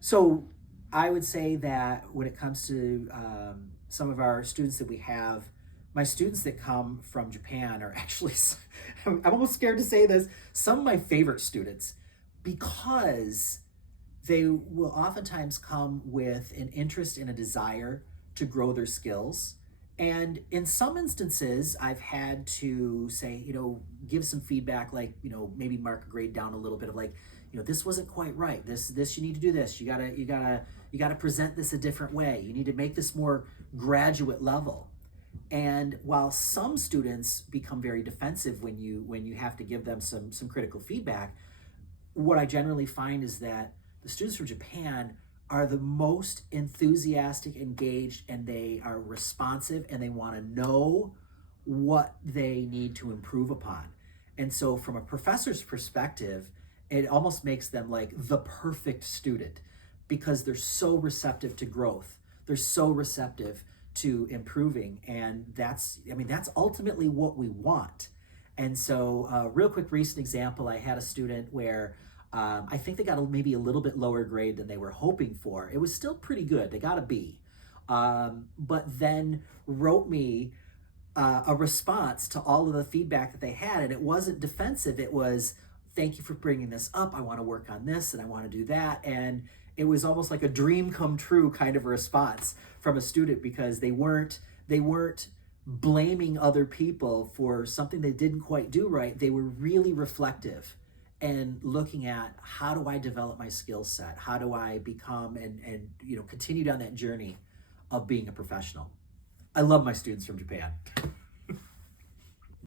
So I would say that when it comes to some of our students that we have, my students that come from Japan are actually, I'm almost scared to say this, some of my favorite students, because they will oftentimes come with an interest and a desire to grow their skills. And in some instances, I've had to say, give some feedback, like, maybe mark a grade down a little bit of like, this wasn't quite right. This, you need to do this. You gotta present this a different way. You need to make this more graduate level. And while some students become very defensive when you have to give them some critical feedback, what I generally find is that the students from Japan are the most enthusiastic, engaged, and they are responsive and they want to know what they need to improve upon. And so, from a professor's perspective, it almost makes them like the perfect student because they're so receptive to growth. They're so receptive to improving. And that's ultimately what we want. And so, real quick recent example, I had a student where I think they got maybe a little bit lower grade than they were hoping for. It was still pretty good. They got a B. But then wrote me a response to all of the feedback that they had. And it wasn't defensive. It was, thank you for bringing this up. I want to work on this and I want to do that. And it was almost like a dream come true kind of a response from a student because they weren't blaming other people for something they didn't quite do right. They were really reflective and looking at, how do I develop my skill set? How do I become and continue down that journey of being a professional? I love my students from Japan.